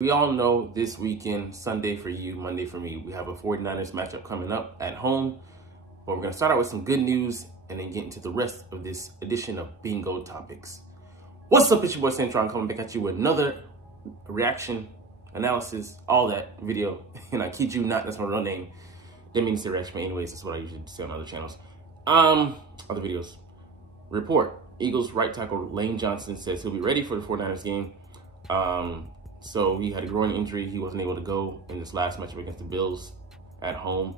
We all know this weekend, Sunday for you, Monday for me, we have a 49ers matchup coming up at home. But we're going to start out with some good news and then get into the rest of this edition of Bingo Topics. What's up, it's your boy Centron coming back at you with another reaction, analysis, all that video. And I kid you not, that's my real name. Didn't mean to say reaction, but anyways, that's what I usually say on other channels. Other videos. Report. Eagles right tackle Lane Johnson says he'll be ready for the 49ers game. So he had a groin injury. He wasn't able to go in this last matchup against the Bills at home.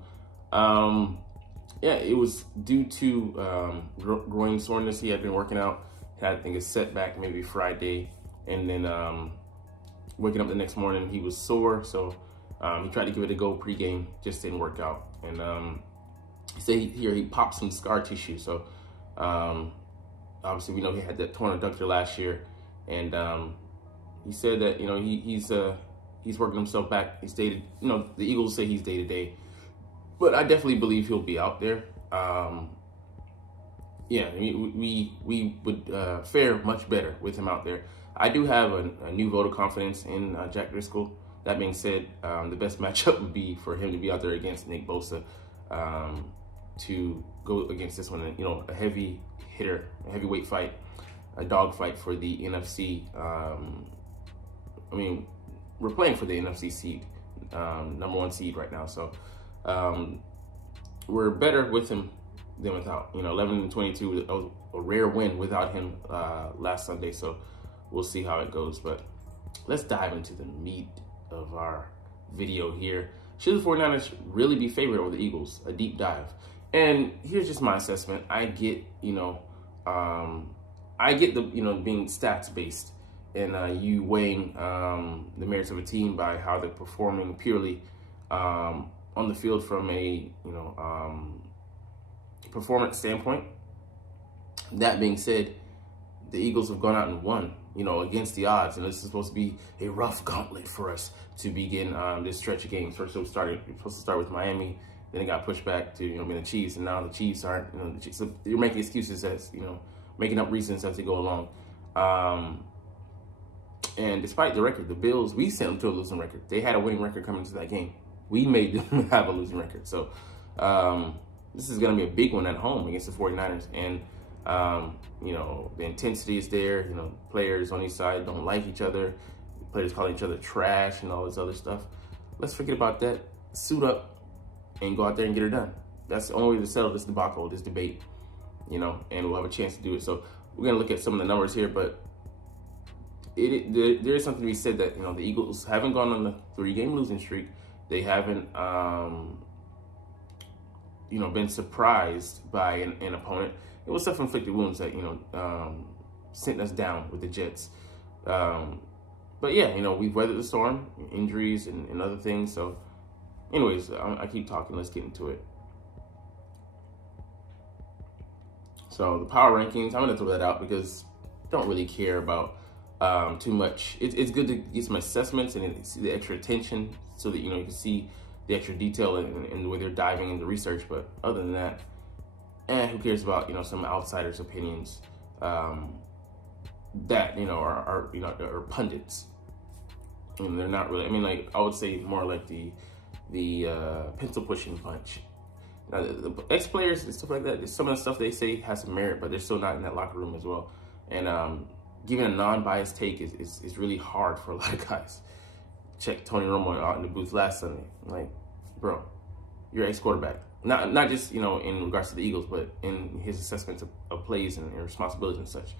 Yeah, it was due to groin soreness. He had been working out. Had, I think, a setback maybe Friday. And then waking up the next morning, he was sore. So he tried to give it a go pregame. Just didn't work out. And he said he popped some scar tissue. So obviously we know he had that torn adductor last year. And he said that, you know, he's working himself back. He's day to, you know, the Eagles say he's day to day, but I definitely believe he'll be out there. Yeah, we would fare much better with him out there. I do have a new vote of confidence in Jack Driscoll. That being said, the best matchup would be for him to be out there against Nick Bosa, to go against this one, you know, a heavy hitter, a heavyweight fight, a dog fight for the NFC. I mean, we're playing for the NFC seed, #1 seed right now. So we're better with him than without. You know, 11-22, a rare win without him last Sunday. So we'll see how it goes. But let's dive into the meat of our video here. Should the 49ers really be favored over the Eagles? A deep dive. And here's just my assessment. I get, you know, the, you know, being stats based. And you weighing the merits of a team by how they're performing purely on the field from a, you know, performance standpoint. That being said, the Eagles have gone out and won, you know, against the odds, and this is supposed to be a rough gauntlet for us to begin this stretch of games. First, we're supposed to start with Miami, then it got pushed back to, you know, being the Chiefs, and now the Chiefs aren't, you know, the Chiefs, so you're making excuses as, you know, making up reasons as they go along. And despite the record, the Bills, we sent them to a losing record. They had a winning record coming into that game. We made them have a losing record. So this is going to be a big one at home against the 49ers. And, you know, the intensity is there. You know, players on each side don't like each other. Players calling each other trash and all this other stuff. Let's forget about that. Suit up and go out there and get it done. That's the only way to settle this debacle, this debate, you know, and we'll have a chance to do it. So we're going to look at some of the numbers here, but there is something to be said that, you know, the Eagles haven't gone on a 3-game losing streak. They haven't, you know, been surprised by an opponent. It was self-inflicted wounds that, you know, sent us down with the Jets. But yeah, you know, we've weathered the storm, injuries and other things. So anyways, I keep talking. Let's get into it. So the power rankings, I'm going to throw that out because I don't really care about too much. It's good to get some assessments and see the extra attention so that, you know, you can see the extra detail and the way they're diving into research. But other than that, who cares about, you know, some outsiders' opinions that, you know, are pundits. And they're not really, I mean, like, I would say more like the pencil pushing bunch. Now, the ex-players and stuff like that, some of the stuff they say has some merit, but they're still not in that locker room as well. And giving a non-biased take is really hard for a lot of guys. Check Tony Romo out in the booth last Sunday. Like, bro, you're ex-quarterback. Not just, you know, in regards to the Eagles, but in his assessments of plays and responsibilities and such.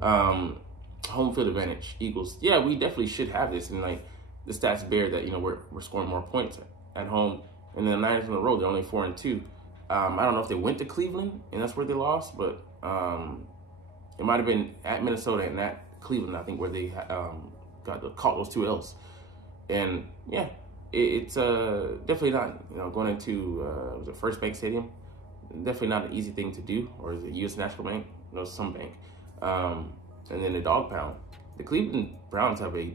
Home field advantage, Eagles. Yeah, we definitely should have this. And, like, the stats bear that, you know, we're scoring more points at home. And then the Niners on the road, they're only 4-2. I don't know if they went to Cleveland and that's where they lost, but it might have been at Minnesota and at Cleveland, I think, where they caught those 2 L's. And yeah, it's definitely not, you know, going into was it First Bank Stadium? Definitely not an easy thing to do, or is it U.S. National Bank? No, some bank. And then the dog pound. The Cleveland Browns have a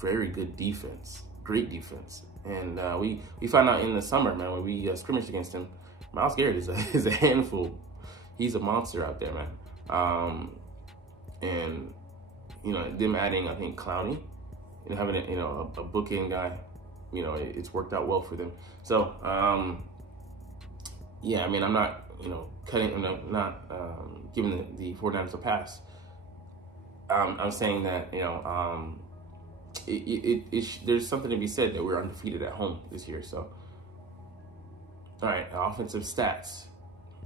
very good defense, great defense. And we found out in the summer, man, when we scrimmaged against him, Myles Garrett is a handful. He's a monster out there, man. And you know, them adding, I think, Clowney, you and having a, a bookend guy, it's worked out well for them. So, yeah, I mean, I'm not, giving the 49ers a pass. I'm saying that, there's something to be said that we're undefeated at home this year. So, all right, offensive stats.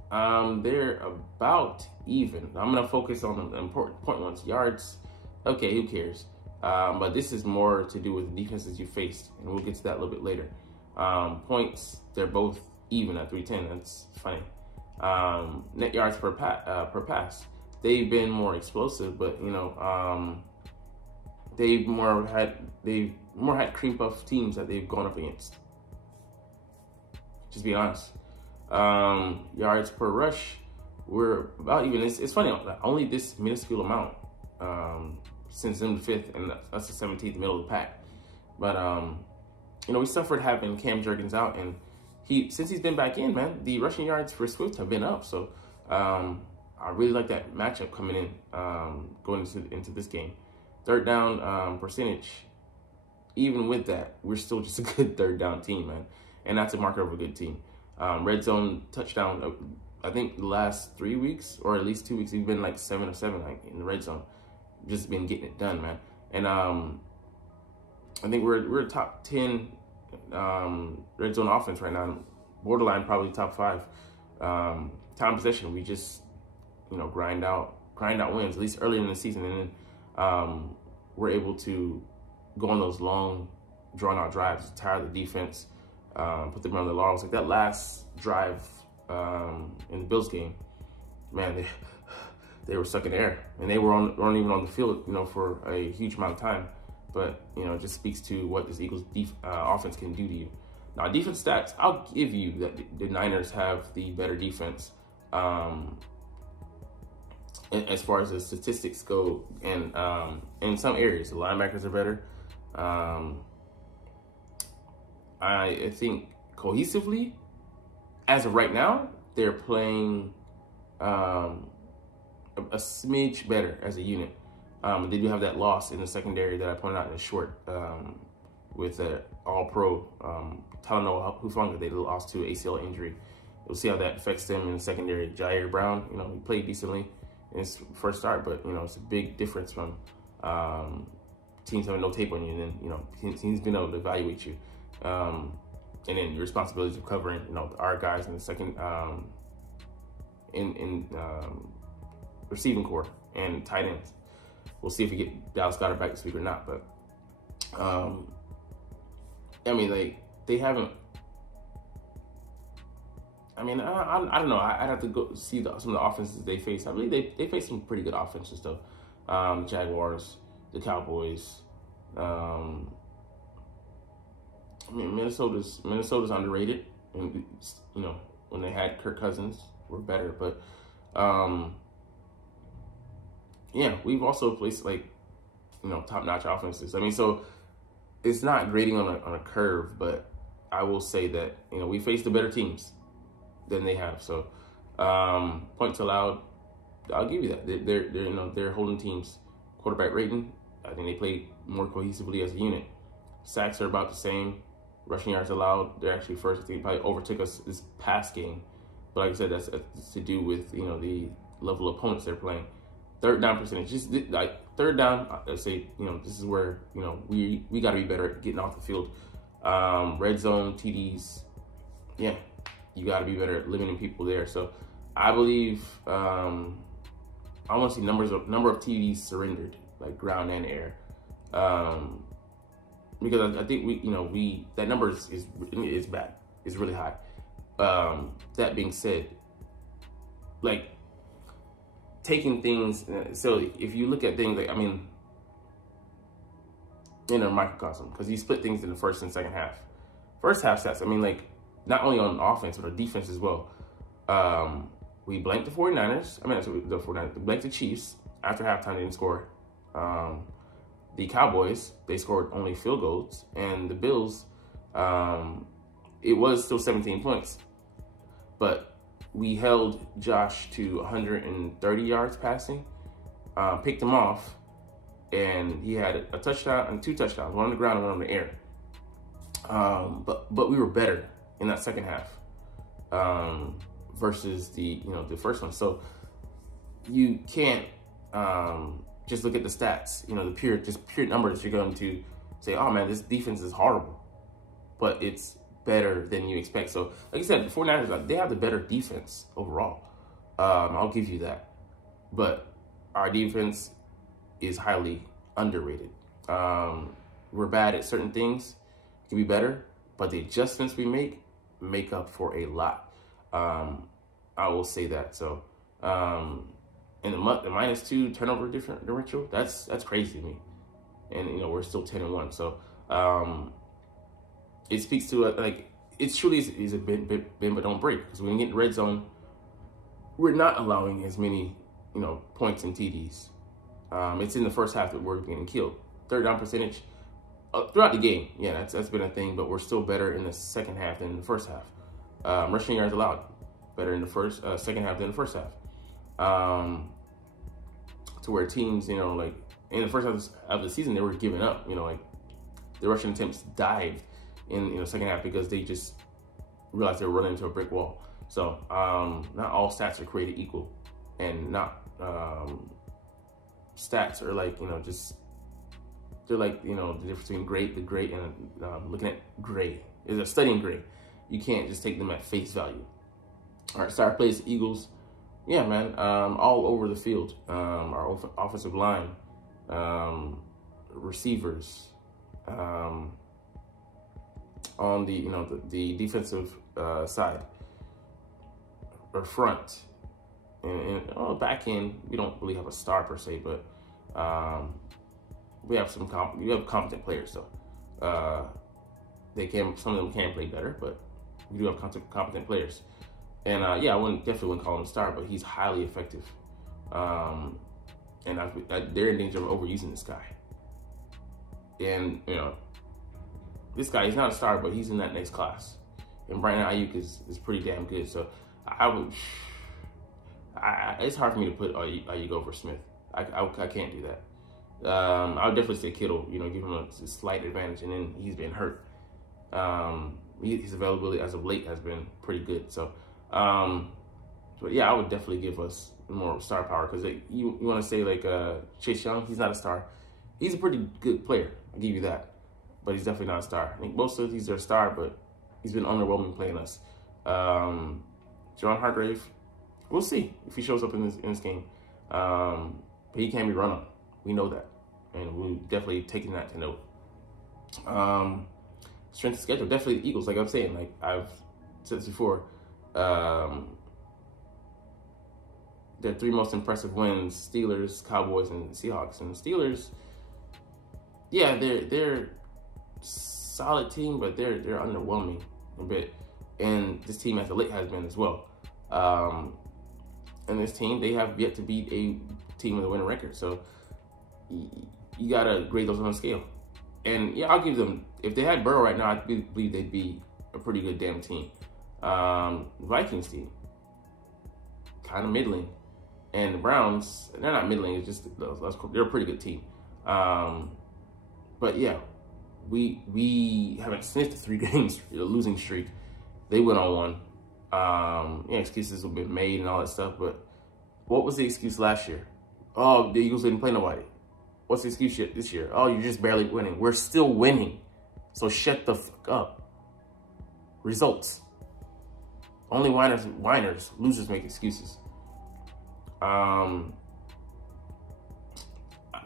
They're about even. I'm gonna focus on the important ones. Yards, okay, who cares? But this is more to do with the defenses you faced, and we'll get to that a little bit later. Points, they're both even at 310. That's funny. Net yards per pass, they've been more explosive, but they've more had cream puff teams that they've gone up against. Just be honest. Yards per rush, we're about even. It's funny, only this minuscule amount since them the 5th and us the 17th, middle of the pack. But we suffered having Cam Jurgens out, and since he's been back in, man, the rushing yards for Swift have been up. So I really like that matchup coming in, going into this game. Third down percentage, even with that, we're still just a good third down team, man, and that's a marker of a good team. Red zone touchdown, I think the last 3 weeks, or at least 2 weeks, we've been like 7 of 7 like in the red zone. Just been getting it done, man. And I think we're top 10 red zone offense right now, borderline probably top 5. Time possession, we just grind out wins, at least early in the season, and then we're able to go on those long drawn out drives, tire the defense, put them on the laurels. Like that last drive in the Bills game, man, they were stuck in the air, and they weren't even on the field, for a huge amount of time. But it just speaks to what this Eagles offense can do to you. Now, defense stats, I'll give you that the Niners have the better defense as far as the statistics go, and in some areas, the linebackers are better. I think cohesively, as of right now, they're playing a smidge better as a unit. They do have that loss in the secondary that I pointed out in the short with an all-pro Talanoa Hufanga. They lost to ACL injury. We'll see how that affects them in the secondary. Jair Brown, he played decently in his first start, but it's a big difference from teams having no tape on you, and then teams being able to evaluate you, and then your responsibilities of covering our guys in the second in receiving core and tight ends. We'll see if we get Dallas Goedert back this week or not, but I mean, they haven't. I mean, I don't know. I'd have to go see some of the offenses they face. I believe they face some pretty good offenses though. The Jaguars, the Cowboys. I mean, Minnesota's underrated, and when they had Kirk Cousins, were better. But yeah, we've also placed top-notch offenses. I mean, so it's not grading on a curve, but I will say that we faced the better teams than they have. So points allowed, I'll give you that. They're holding teams. Quarterback rating, I think they played more cohesively as a unit. Sacks are about the same. Rushing yards allowed, they're actually first. I think they probably overtook us this past game. But like I said, that's to do with the level of opponents they're playing. Third down percentage, just like third down, I'd say this is where we got to be better at getting off the field. Red zone, TDs, yeah, you got to be better at limiting people there. So I believe I want to see number of TDs surrendered, like ground and air, because I think that number is bad. It's really high. That being said, like taking things, so if you look at things like, I mean, in a microcosm, because you split things in the first and second half. First half stats, I mean, like, not only on offense, but on defense as well. We blanked the 49ers. I mean, the 49ers, blanked the Chiefs after halftime, they didn't score. The Cowboys, they scored only field goals. And the Bills, it was still 17 points. But we held Josh to 130 yards passing, picked him off, and he had a touchdown and 2 touchdowns, one on the ground and one on the air. But we were better in that second half versus the first one. So you can't just look at the stats, the pure numbers. You're going to say, oh man, this defense is horrible, but it's better than you expect. So like I said, the 49ers, they have the better defense overall. I'll give you that. But our defense is highly underrated. We're bad at certain things, can be better, but the adjustments we make up for a lot. I will say that. So, and the -2 turnover differential, that's crazy to me. And we're still 10-1. So, it speaks to like it truly is a bend but don't break, because when we get in the red zone, we're not allowing as many points and TDs. It's in the first half that we're getting killed. Third down percentage throughout the game, yeah, that's been a thing, but we're still better in the second half than the first half. Rushing yards allowed, better in the second half than the first half. To where teams, like in the first half of the season, they were giving up. Like the rushing attempts dived in the second half because they just realized they were running into a brick wall. So not all stats are created equal, and not stats are like just they're like the difference between the great and looking at gray is a studying gray. You can't just take them at face value. All right, star plays Eagles. Yeah, man, all over the field. Our offensive line, receivers, on the the defensive side or front, and back end. We don't really have a star per se, but we have some competent players. So some of them can play better, but we do have competent players. And yeah, I definitely wouldn't call him a star, but he's highly effective. And they're in danger of overusing this guy. And this guy, he's not a star, but he's in that next class. And Brandon Ayuk is pretty damn good. So it's hard for me to put Ayuk over Smith. I can't do that. I would definitely say Kittle. Give him a slight advantage, and then he's been hurt. His availability as of late has been pretty good. So. But yeah, I would definitely give us more star power, because you want to say like Chase Young, he's not a star. He's a pretty good player, I'll give you that, but he's definitely not a star. I think most of these are a star, but he's been underwhelming playing us. John Hargrave, we'll see if he shows up in this game. But he can be run on. We know that, and we're definitely taking that to note. Strength of schedule, definitely the Eagles. Like I'm saying, like I've said this before. Their 3 most impressive wins: Steelers, Cowboys, and Seahawks. And the Steelers, yeah, they're solid team, but they're underwhelming a bit. And this team as of late has been as well. And this team, they have yet to beat a team with a winning record. So you gotta grade those on a scale. And yeah, I'll give them, if they had Burrow right now, I believe they'd be a pretty good damn team. Vikings team, kind of middling, and the Browns, they're not middling. It's just they're a pretty good team. But yeah, we haven't sniffed the 3 games losing streak. They went on one. Yeah, excuses have been made and all that stuff. But what was the excuse last year? Oh, the Eagles didn't play nobody. What's the excuse this year? Oh, you're just barely winning. We're still winning, so shut the fuck up. Results. Only whiners, losers make excuses. To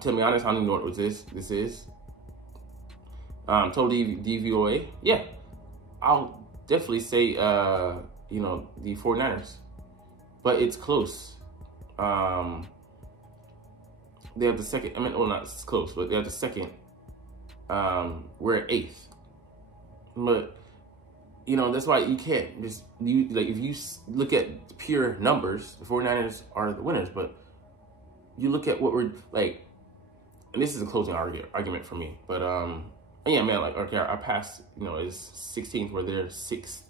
be honest, I don't even know what this is. Total DVOA, yeah. I'll definitely say, the 49ers. But it's close. They have the second, not close, but they have the second. We're at 8th. But that's why you can't just, if you look at pure numbers, the 49ers are the winners, but you look at what we're like, and this is a closing argument for me, but yeah, man, like, okay, our past, is 16th, where they're 6th.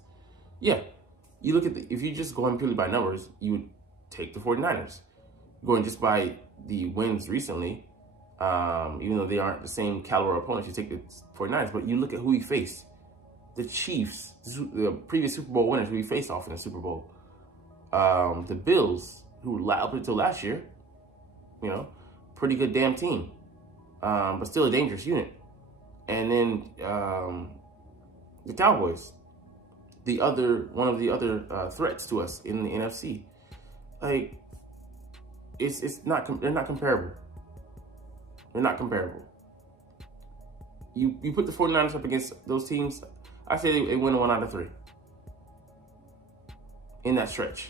Yeah, you look at if you just go in purely by numbers, you would take the 49ers. Going just by the wins recently, even though they aren't the same caliber opponents. You take the 49ers, but you look at who he faced. The Chiefs, the previous Super Bowl winners who he faced off in the Super Bowl. The Bills, who up until last year, you know, pretty good damn team, but still a dangerous unit. And then the Cowboys, one of the other threats to us in the NFC. Like, it's not they're not comparable. They're not comparable. You put the 49ers up against those teams, I say they win 1 out of 3 in that stretch,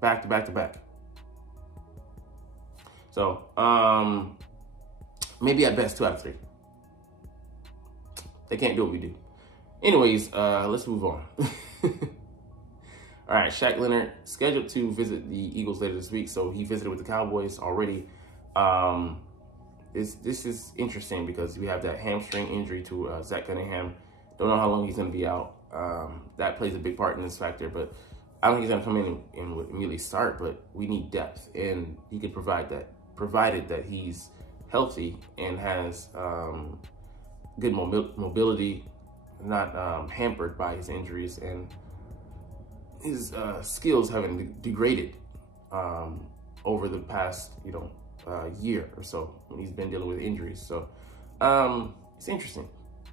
back to back to back. So maybe at best 2 out of 3. They can't do what we do. Anyways, let's move on. All right, Shaq Leonard scheduled to visit the Eagles later this week, so he visited with the Cowboys already. This is interesting because we have that hamstring injury to Zach Cunningham. Don't know how long he's going to be out. That plays a big part in this factor, but I don't think he's going to come in and immediately start, but we need depth, and he could provide that, provided that he's healthy and has good mobility, not hampered by his injuries, and his skills haven't degraded over the past, year or so when he's been dealing with injuries. So it's interesting,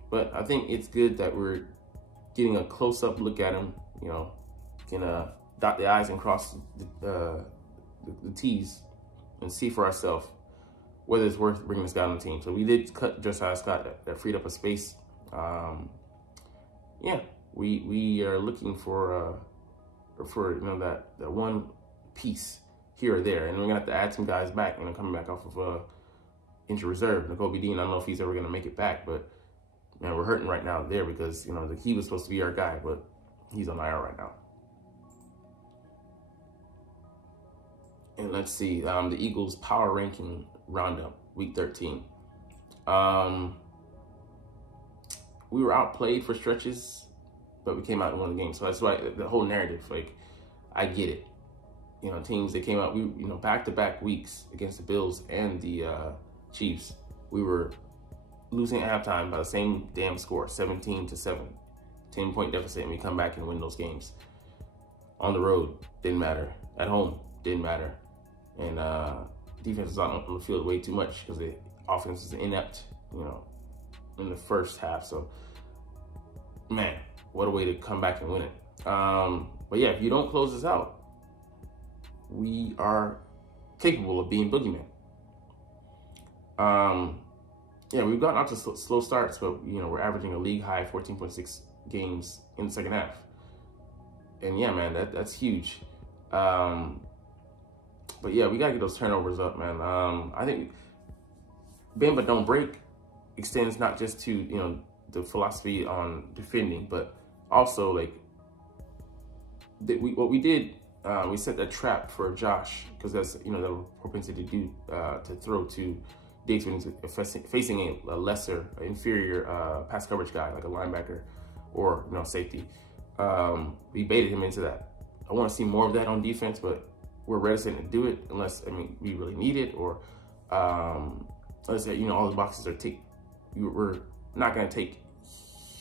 but I think it's good that we're getting a close-up look at him. Can dot the I's and cross the T's and see for ourselves whether it's worth bringing this guy on the team. So we did cut Josiah Scott. That freed up a space. Yeah, we are looking for that one piece here or there, and we're gonna have to add some guys back. Coming back off of injury reserve, Nakobe Dean. I don't know if he's ever gonna make it back, but we're hurting right now there because he was supposed to be our guy, but he's on IR right now. And let's see, the Eagles power ranking roundup, week 13. We were outplayed for stretches, but we came out and won the game. So that's why the whole narrative, I get it. Teams, they came out, back-to-back weeks against the Bills and the Chiefs. We were losing at halftime by the same damn score, 17-7, 10-point deficit, and we come back and win those games. On the road, didn't matter. At home, didn't matter. And defense was on the field way too much because the offense was inept, in the first half. So, man, what a way to come back and win it. But yeah, if you don't close this out, we are capable of being boogeymen. Yeah, we've gotten out to slow starts, but we're averaging a league high 14.6 games in the second half. And yeah, man, that's huge. But yeah, we gotta get those turnovers up, man. I think bend but don't break extends not just to the philosophy on defending, but also what we did. We set that trap for Josh because that's the propensity to throw to Diggs when he's facing a lesser, inferior pass coverage guy like a linebacker or safety. We baited him into that. I want to see more of that on defense, but we're reticent to do it unless we really need it, or let's say all the boxes are ticked. We're not going to take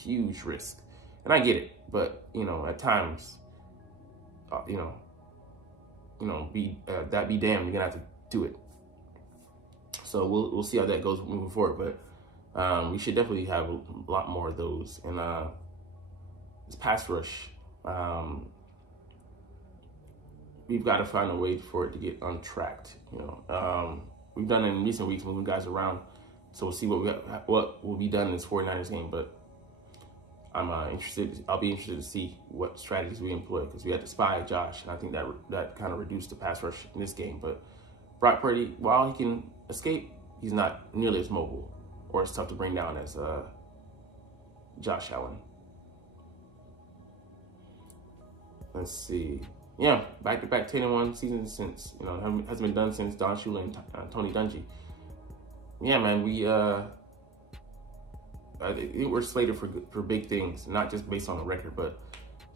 huge risk, and I get it, but at times, that be damned, you're gonna have to do it. So we'll see how that goes moving forward, but we should definitely have a lot more of those. And this pass rush, we've got to find a way for it to get untracked. We've done it in recent weeks, moving guys around, so we'll see what will be done in this 49ers game. But I'm interested. I'll be interested to see what strategies we employ because we had to spy Josh, and I think that kind of reduced the pass rush in this game. But Brock Purdy, while he can escape, he's not nearly as mobile or as tough to bring down as Josh Allen. Let's see. Yeah, back-to-back 10-1 seasons since hasn't been done since Don Shula and Tony Dungy. Yeah, man, I think we're slated for big things, not just based on the record, but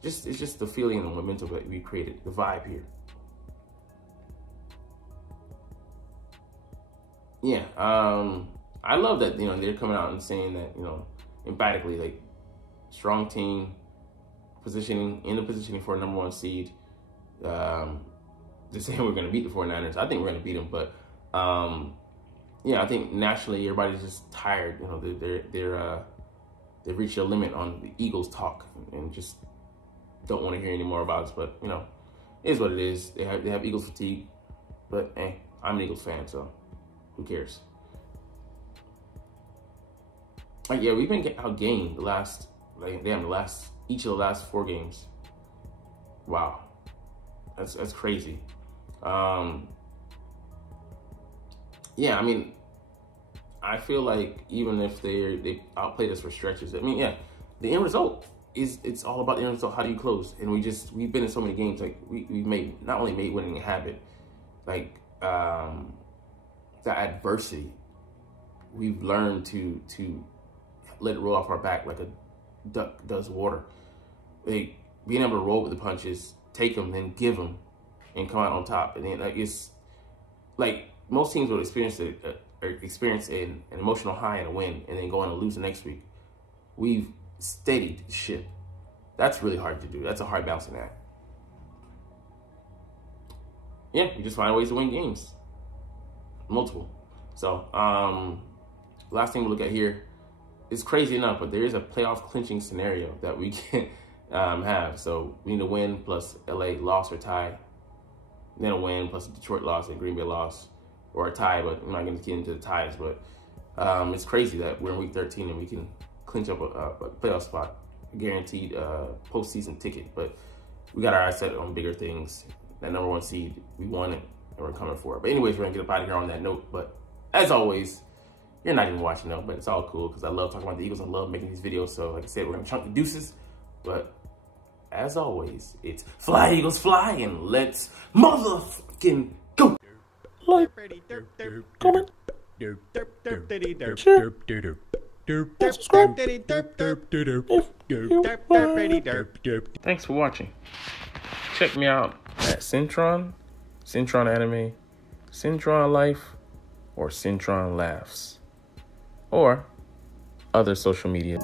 it's just the feeling and the momentum that we created, the vibe here. yeah, I love that, you know, they're coming out and saying that, you know, emphatically, like, strong team, in the positioning for a #1 seed. They're saying we're going to beat the 49ers. I think we're going to beat them, but yeah, I think nationally everybody's just tired. You know, they've reached a limit on the Eagles talk and just don't want to hear any more about us. But you know, it is what it is. They have Eagles fatigue, but hey, I'm an Eagles fan, so who cares? Like, yeah, we've been outgained each of the last 4 games. Wow, that's crazy. Yeah, I mean, I feel like even if they outplayed us for stretches, I mean, yeah, the end result it's all about the end result. How do you close? And we've been in so many games, like we've not only made winning a habit, like the adversity, we've learned to let it roll off our back like a duck does water. Like being able to roll with the punches, take them, then give them, and come out on top. And then like it's like most teams will experience an emotional high and a win, and then go on and lose the next week. We've steadied ship. That's really hard to do. That's a hard balancing act. Yeah, we just find ways to win games. Multiple. So, last thing we'll look at here is crazy enough, but there is a playoff clinching scenario that we can have. So we need a win plus LA loss or tie, then a win plus a Detroit loss and Green Bay loss, or a tie, but I'm not going to get into the ties. But it's crazy that we're in week 13 and we can clinch up a playoff spot, a guaranteed postseason ticket. But we got our eyes set on bigger things. That #1 seed, we won it, and we're coming for it. But anyways, we're going to get up out of here on that note. But as always, you're not even watching though, but it's all cool because I love talking about the Eagles. I love making these videos. So like I said, we're going to chunk the deuces. But as always, it's fly, Eagles, fly, and let's motherfucking go. Like, comment, share, subscribe Thanks for watching. Check me out at Centron Anime, Centron Life, or Centron Laughs, or other social media.